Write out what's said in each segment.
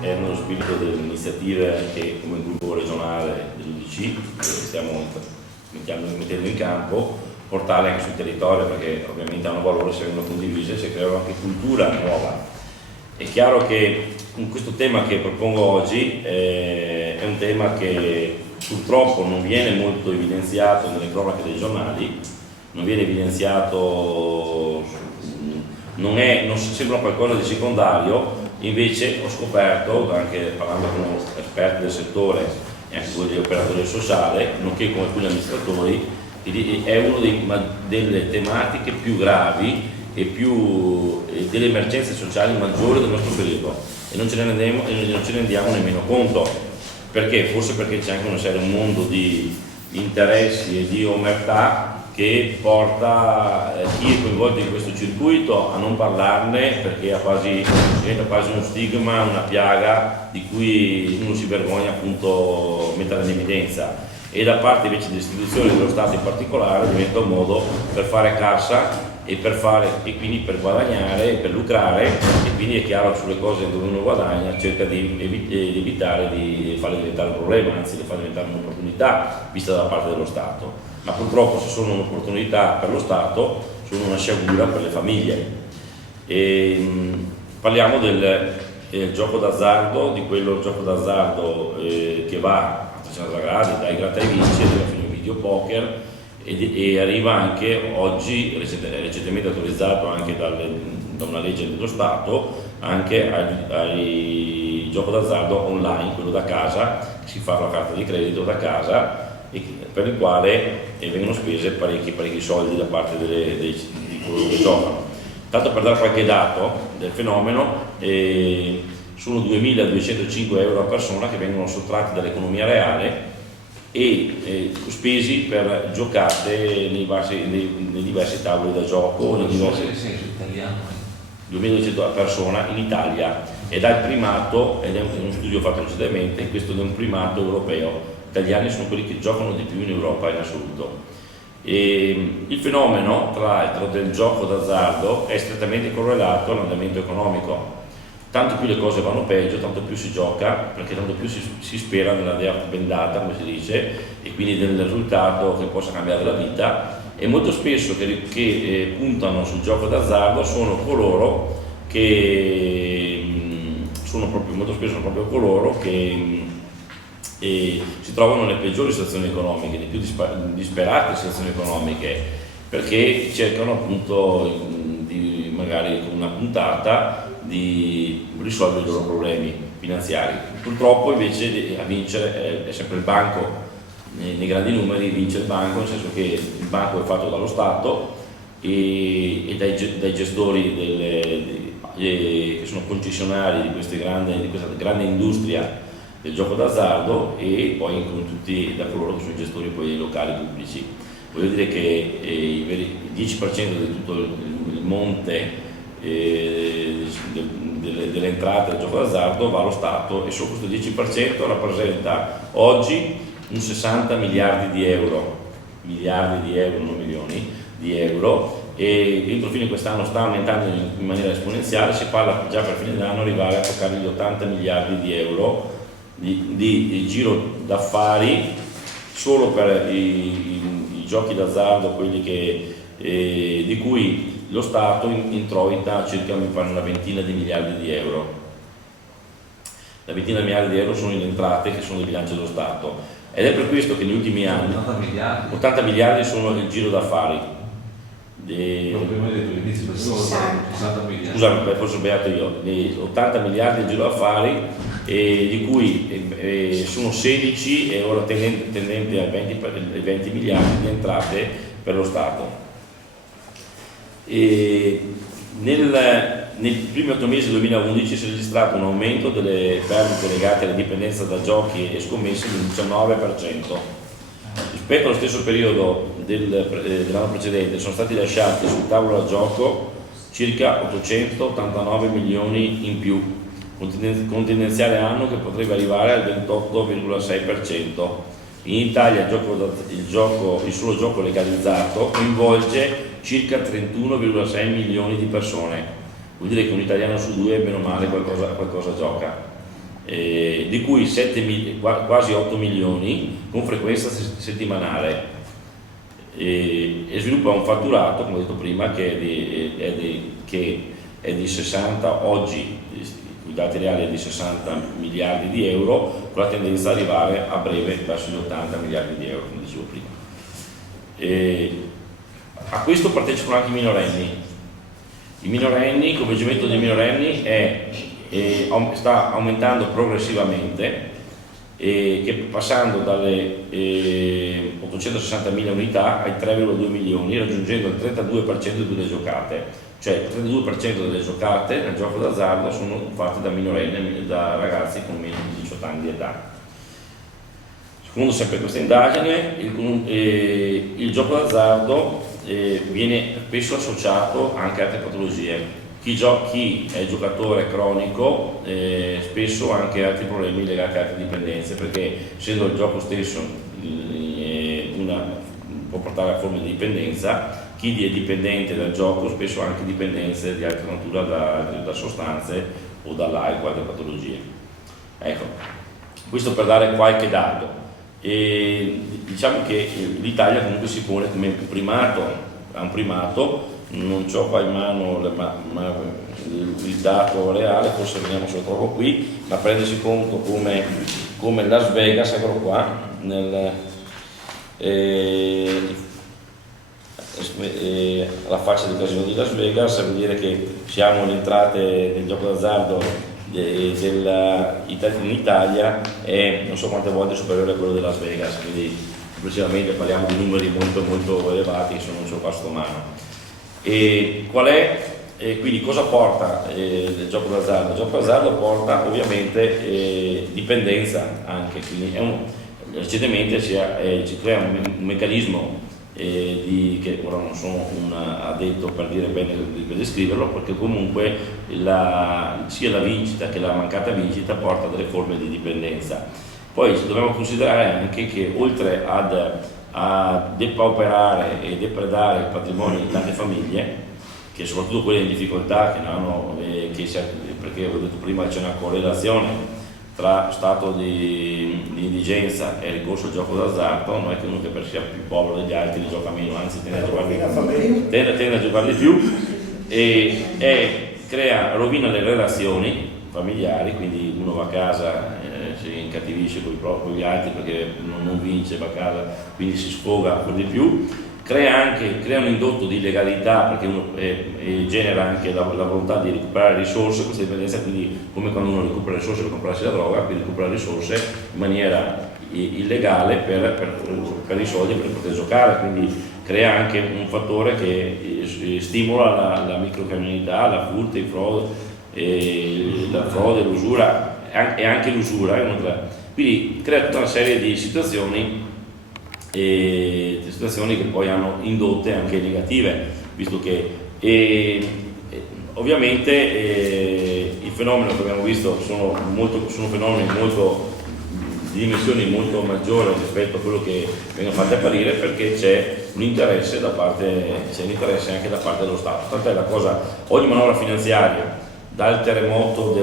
è nello spirito delle iniziative che come gruppo regionale dell'UDC stiamo mettendo in campo, portarle anche sul territorio, perché ovviamente hanno valore se vengono condivise e si crea anche cultura nuova. È chiaro che questo tema che propongo oggi è un tema che purtroppo non viene molto evidenziato nelle cronache dei giornali, non viene evidenziato, non sembra qualcosa di secondario. Invece ho scoperto, anche parlando con esperti del settore e anche con gli operatori sociali, nonché con alcuni amministratori, è una delle tematiche più gravi e delle emergenze sociali maggiori del nostro periodo, e non ce ne rendiamo nemmeno conto. Perché? Forse perché c'è anche un mondo di interessi e di omertà che porta chi è coinvolto in questo circuito a non parlarne, perché diventa quasi uno stigma, una piaga di cui uno si vergogna appunto mettere in evidenza, e da parte invece delle istituzioni dello Stato in particolare diventa un modo per fare cassa e quindi per guadagnare, per lucrare, e quindi è chiaro che sulle cose dove uno guadagna cerca di evitare di farle diventare un problema, anzi le fa diventare un'opportunità vista da parte dello Stato. Ma purtroppo se sono un'opportunità per lo Stato sono una sciagura per le famiglie. Parliamo del gioco d'azzardo, di quello gioco d'azzardo che va a 360 gradi, dai gratta e vinci, arriva fino ai video poker, e arriva anche oggi, recentemente autorizzato anche da una legge dello Stato, anche al gioco d'azzardo online, quello da casa, si fa la carta di credito da casa, per il quale vengono spese parecchi soldi da parte di coloro che giocano. Tanto per dare qualche dato del fenomeno, sono 2.205 euro a persona che vengono sottratti dall'economia reale e spesi per giocate nei diversi tavoli da gioco. Nel senso italiano? 2.200 a persona in Italia, ed ha il primato, ed è uno studio fatto recentemente, questo è un primato europeo. Gli italiani sono quelli che giocano di più in Europa in assoluto. Il fenomeno tra l'altro del gioco d'azzardo è strettamente correlato all'andamento economico. Tanto più le cose vanno peggio, tanto più si gioca, perché tanto più si spera nella dea bendata, come si dice, e quindi del risultato che possa cambiare la vita. E molto spesso che puntano sul gioco d'azzardo sono coloro che molto spesso sono proprio coloro che si trovano nelle peggiori situazioni economiche, le più disperate situazioni economiche, perché cercano appunto magari con una puntata di risolvere i loro problemi finanziari. Purtroppo invece a vincere è sempre il banco. Nei grandi numeri vince il banco, nel senso che il banco è fatto dallo Stato e dai gestori che sono concessionari di questa grande industria del gioco d'azzardo, e poi da coloro che sono i gestori poi dei locali pubblici. Voglio dire che il 10% di tutto il monte delle entrate del gioco d'azzardo va allo Stato, e su questo 10% rappresenta oggi un 60 miliardi di euro, non milioni di euro, e entro fine quest'anno sta aumentando in maniera esponenziale. Si parla già per fine d'anno arrivare a toccare gli 80 miliardi di euro di giro d'affari solo per i giochi d'azzardo, quelli di cui lo Stato introita circa, mi pare, una ventina di miliardi di euro. La ventina di miliardi di euro sono le entrate che sono nel bilancio dello Stato, ed è per questo che negli ultimi anni 80 miliardi sono il giro d'affari. Prima hai detto all'inizio 60 miliardi. Scusami, forse ho sbagliato io. 80 miliardi di giro d'affari, di cui sono 16 e ora tendenti ai 20 miliardi di entrate per lo Stato. Nei primi 8 mesi del 2011 si è registrato un aumento delle perdite legate alla dipendenza da giochi e scommesse del 19%. Rispetto allo stesso periodo dell'anno precedente sono stati lasciati sul tavolo da gioco circa 889 milioni in più, con tendenziale anno che potrebbe arrivare al 28,6%. In Italia il solo gioco legalizzato coinvolge circa 31,6 milioni di persone, vuol dire che un italiano su 2 meno male qualcosa gioca, di cui quasi 8 milioni con frequenza settimanale, e sviluppa un fatturato, come ho detto prima, che è di 60, oggi i dati reali è di 60 miliardi di euro, con la tendenza ad arrivare a breve verso gli 80 miliardi di euro, come dicevo prima. A questo partecipano anche i minorenni. I minorenni, il coinvolgimento dei minorenni sta aumentando progressivamente, passando dalle 860.000 unità ai 3,2 milioni, raggiungendo il 32% delle giocate. Cioè il 32% delle giocate nel gioco d'azzardo sono fatte da minorenni, da ragazzi con meno di 18 anni di età. Secondo sempre questa indagine, il gioco d'azzardo viene spesso associato anche a altre patologie. Chi è giocatore cronico spesso ha anche altri problemi legati a altre dipendenze, perché essendo il gioco stesso può portare a forme di dipendenza. Chi è dipendente dal gioco spesso ha anche dipendenze di altra natura da sostanze o dall'alcol, altre patologie. Ecco, questo per dare qualche dato. Diciamo che l'Italia comunque si pone come ha un primato. Non ho qua in mano il dato reale, forse veniamo se lo trovo qui, ma prendersi conto come Las Vegas, eccolo qua, alla faccia del casino di Las Vegas, vuol dire che siamo le entrate del gioco d'azzardo in Italia è non so quante volte superiore a quello di Las Vegas, quindi complessivamente parliamo di numeri molto molto elevati che sono non so qua sotto mano. Quindi cosa porta il gioco d'azzardo? Il gioco d'azzardo porta ovviamente dipendenza anche, quindi recentemente si crea un meccanismo che ora non sono un addetto per dire bene per descriverlo, perché comunque sia la vincita che la mancata vincita porta a delle forme di dipendenza. Poi dobbiamo considerare anche che oltre a depauperare e depredare il patrimonio di tante famiglie, che soprattutto quelle in difficoltà, perché ho detto prima c'è una correlazione tra stato di indigenza e ricorso al gioco d'azzardo, non è che uno che per sia più povero degli altri ne gioca meno, anzi tende a giocare di più e rovina le relazioni familiari, quindi uno va a casa, si incattivisce con gli altri perché non vince, va a casa, quindi si sfoga per di più, crea un indotto di illegalità, perché uno genera anche la volontà di recuperare risorse, questa dipendenza, quindi come quando uno recupera risorse per comprarsi la droga, quindi recupera risorse in maniera illegale per i soldi per poter giocare, quindi crea anche un fattore che stimola la microcriminalità, la furto, la frode, l'usura e anche l'usura, quindi crea tutta una serie di situazioni che poi hanno indotte anche negative, visto che ovviamente i fenomeni che abbiamo visto sono fenomeni di dimensioni molto maggiori rispetto a quello che vengono fatti apparire, perché c'è un interesse anche da parte dello Stato. Tant'è la cosa, ogni manovra finanziaria, dal terremoto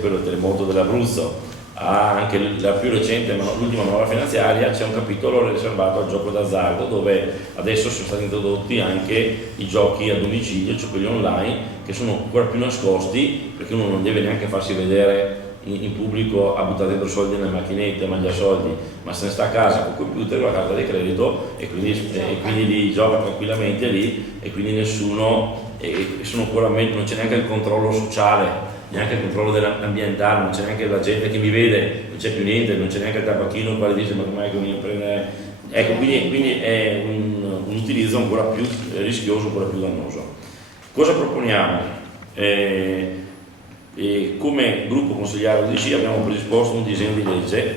quello del terremoto dell'Abruzzo anche la più recente, l'ultima manovra finanziaria, c'è un capitolo riservato al gioco d'azzardo, dove adesso sono stati introdotti anche i giochi a domicilio, cioè quelli online, che sono ancora più nascosti, perché uno non deve neanche farsi vedere in pubblico a buttare dentro soldi nelle macchinette, mangia soldi, ma se ne sta a casa con il computer con la carta di credito e quindi li gioca tranquillamente lì, e quindi nessuno, non c'è neanche il controllo sociale, neanche il controllo ambientale, non c'è neanche la gente che mi vede, non c'è più niente, non c'è neanche il tabacchino il quale dice ma com'è che mi prende. Ecco, quindi è un utilizzo ancora più rischioso, ancora più dannoso. Cosa proponiamo? Come gruppo consigliare UDC abbiamo predisposto un disegno di legge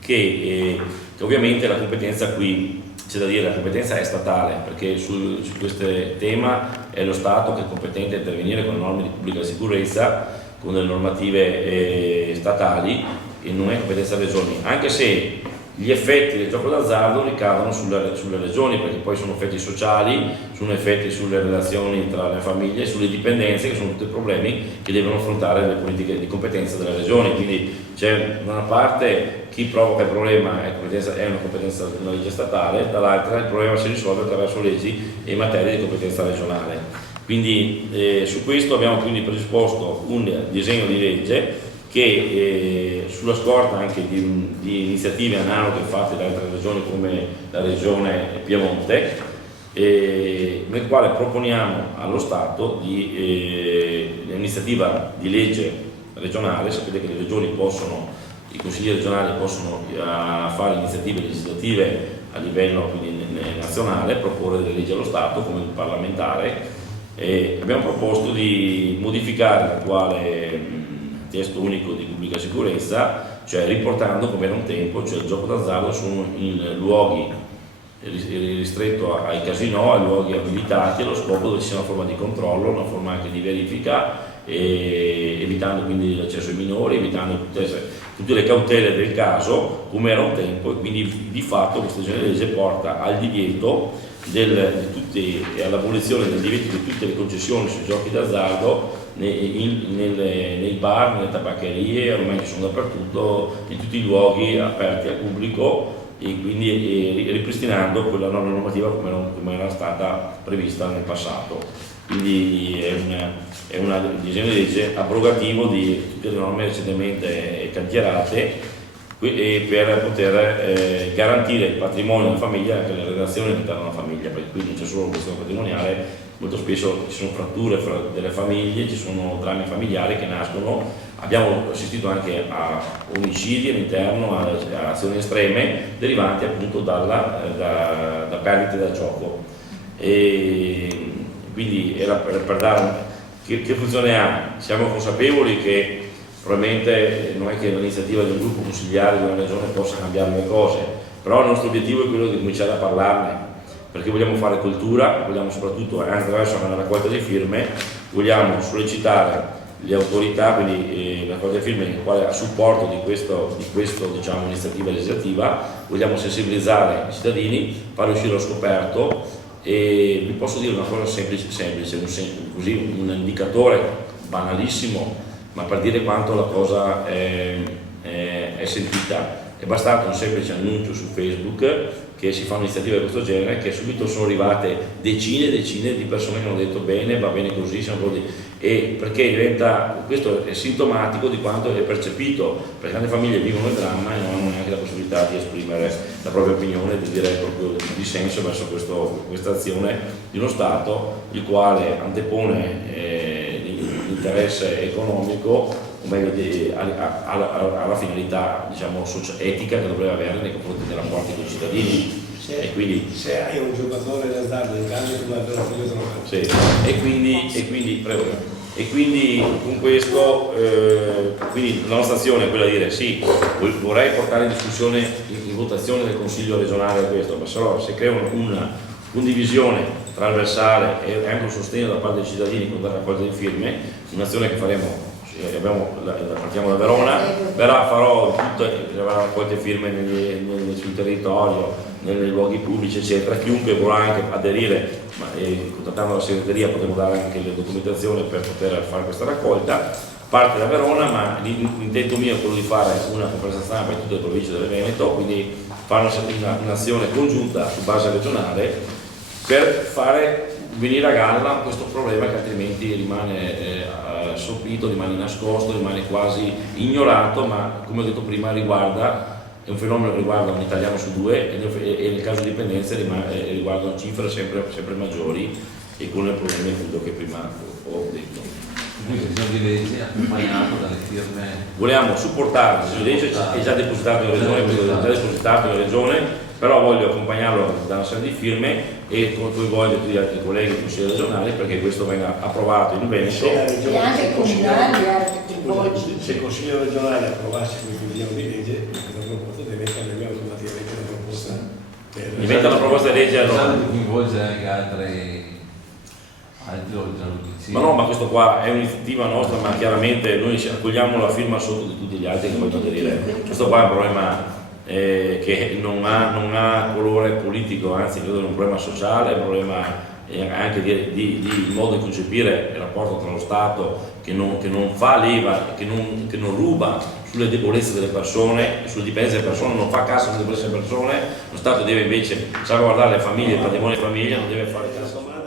che ovviamente la competenza qui, c'è da dire, la competenza è statale, perché su questo tema è lo Stato che è competente a intervenire con le norme di pubblica sicurezza, con le normative statali, e non è competenza delle regioni, anche se gli effetti del gioco d'azzardo ricadono sulle regioni, perché poi sono effetti sociali, sono effetti sulle relazioni tra le famiglie, sulle dipendenze, che sono tutti problemi che devono affrontare le politiche di competenza delle regioni. Quindi c'è da una parte chi provoca il problema è una competenza di una legge statale, dall'altra il problema si risolve attraverso leggi e materie di competenza regionale. Quindi su questo abbiamo quindi predisposto un disegno di legge che sulla scorta anche di iniziative analoghe fatte da altre regioni come la regione Piemonte, nel quale proponiamo allo Stato l'iniziativa di legge regionale. Sapete che le regioni i consigli regionali possono fare iniziative legislative a livello nazionale, proporre delle leggi allo Stato come parlamentare, e abbiamo proposto di modificare l'attuale testo unico di pubblica sicurezza, cioè riportando come era un tempo, cioè il gioco d'azzardo sono in luoghi ristretto ai casinò, ai luoghi abilitati, allo scopo dove ci sia una forma di controllo, una forma anche di verifica, evitando quindi l'accesso ai minori, evitando tutte le cautele del caso come era un tempo. E quindi di fatto questo disegno di legge porta al divieto e all'abolizione del divieto di tutte le concessioni sui giochi d'azzardo nei bar, nelle tabaccherie, ormai ci sono dappertutto, in tutti i luoghi aperti al pubblico, e quindi ripristinando quella normativa come era stata prevista nel passato. Quindi è un disegno di legge abrogativo di tutte le norme recentemente cantierate, per poter garantire il patrimonio della famiglia e anche le relazioni all'interno della famiglia, perché qui non c'è solo questione patrimoniale, molto spesso ci sono fratture fra delle famiglie, ci sono drammi familiari che nascono. Abbiamo assistito anche a omicidi all'interno, a azioni estreme derivanti appunto da perdite da gioco. E quindi era per dare che funzione ha. Siamo consapevoli che probabilmente non è che l'iniziativa di un gruppo consigliare di una regione possa cambiare le cose, però il nostro obiettivo è quello di cominciare a parlarne, perché vogliamo fare cultura, vogliamo soprattutto, anche attraverso la raccolta di firme, vogliamo sollecitare le autorità, quindi la raccolta di firme a supporto di questo diciamo, iniziativa legislativa, vogliamo sensibilizzare i cittadini, farli uscire allo scoperto. E vi posso dire una cosa semplice, un indicatore banalissimo, ma per dire quanto la cosa è sentita. È bastato un semplice annuncio su Facebook che si fa un'iniziativa di questo genere, che subito sono arrivate decine e decine di persone che hanno detto bene, va bene così, siamo così. E perché questo è sintomatico di quanto è percepito, perché tante famiglie vivono il dramma e non hanno neanche la possibilità di esprimere la propria opinione, di dire proprio il dissenso verso questa azione di uno Stato, il quale antepone l'interesse economico, o meglio alla finalità diciamo etica che dovrebbe avere nei confronti dei rapporti con i cittadini. Se hai un giocatore d'azzardo in casa, tu vai per la figlio. Sì. E quindi con questo quindi la nostra azione è quella di dire sì, vorrei portare in discussione, in votazione del Consiglio regionale questo, ma se crea una condivisione trasversale e anche un sostegno da parte dei cittadini con la raccolta di firme, un'azione che faremo. Partiamo da Verona, farò tutte le raccolte firme sul territorio, nei luoghi pubblici eccetera. Chiunque vorrà anche aderire, contattando la segreteria potremo dare anche le documentazioni per poter fare questa raccolta. Parte da Verona, ma l'intento mio è quello di fare una conferenza stampa in tutte le province del Veneto, quindi fare un'azione congiunta su base regionale per fare venire a galla questo problema che altrimenti rimane sopito, rimane nascosto, rimane quasi ignorato, ma come ho detto prima è un fenomeno che riguarda un italiano su due, e nel caso di dipendenze riguardano cifre sempre maggiori, e con i problemi appunto che prima ho detto. Quindi il disegno di legge accompagnato dalle firme. Vogliamo supportare il disegno di legge, è già depositato in regione, però voglio accompagnarlo da una serie di firme e coinvolgere tutti gli altri colleghi del Consiglio regionale perché questo venga approvato in Veneto. E anche comunali, se il Consiglio regionale approvasse questo disegno di legge, la proposta deve cambiare automaticamente la proposta. Diventa una proposta di legge allora. Coinvolge anche altri ma no, ma questo qua è un'iniziativa nostra, ma chiaramente noi accogliamo la firma sotto di tutti gli altri che vogliono aderire. Questo qua è un problema che non ha colore politico, anzi credo che è un problema sociale, è un problema anche di modo di concepire il rapporto tra lo Stato che non fa leva, che non ruba sulle debolezze delle persone, sulle dipendenze delle persone, non fa cassa sulle debolezze delle persone. Lo Stato deve invece salvaguardare le famiglie, il patrimonio di famiglia, non deve fare cassa.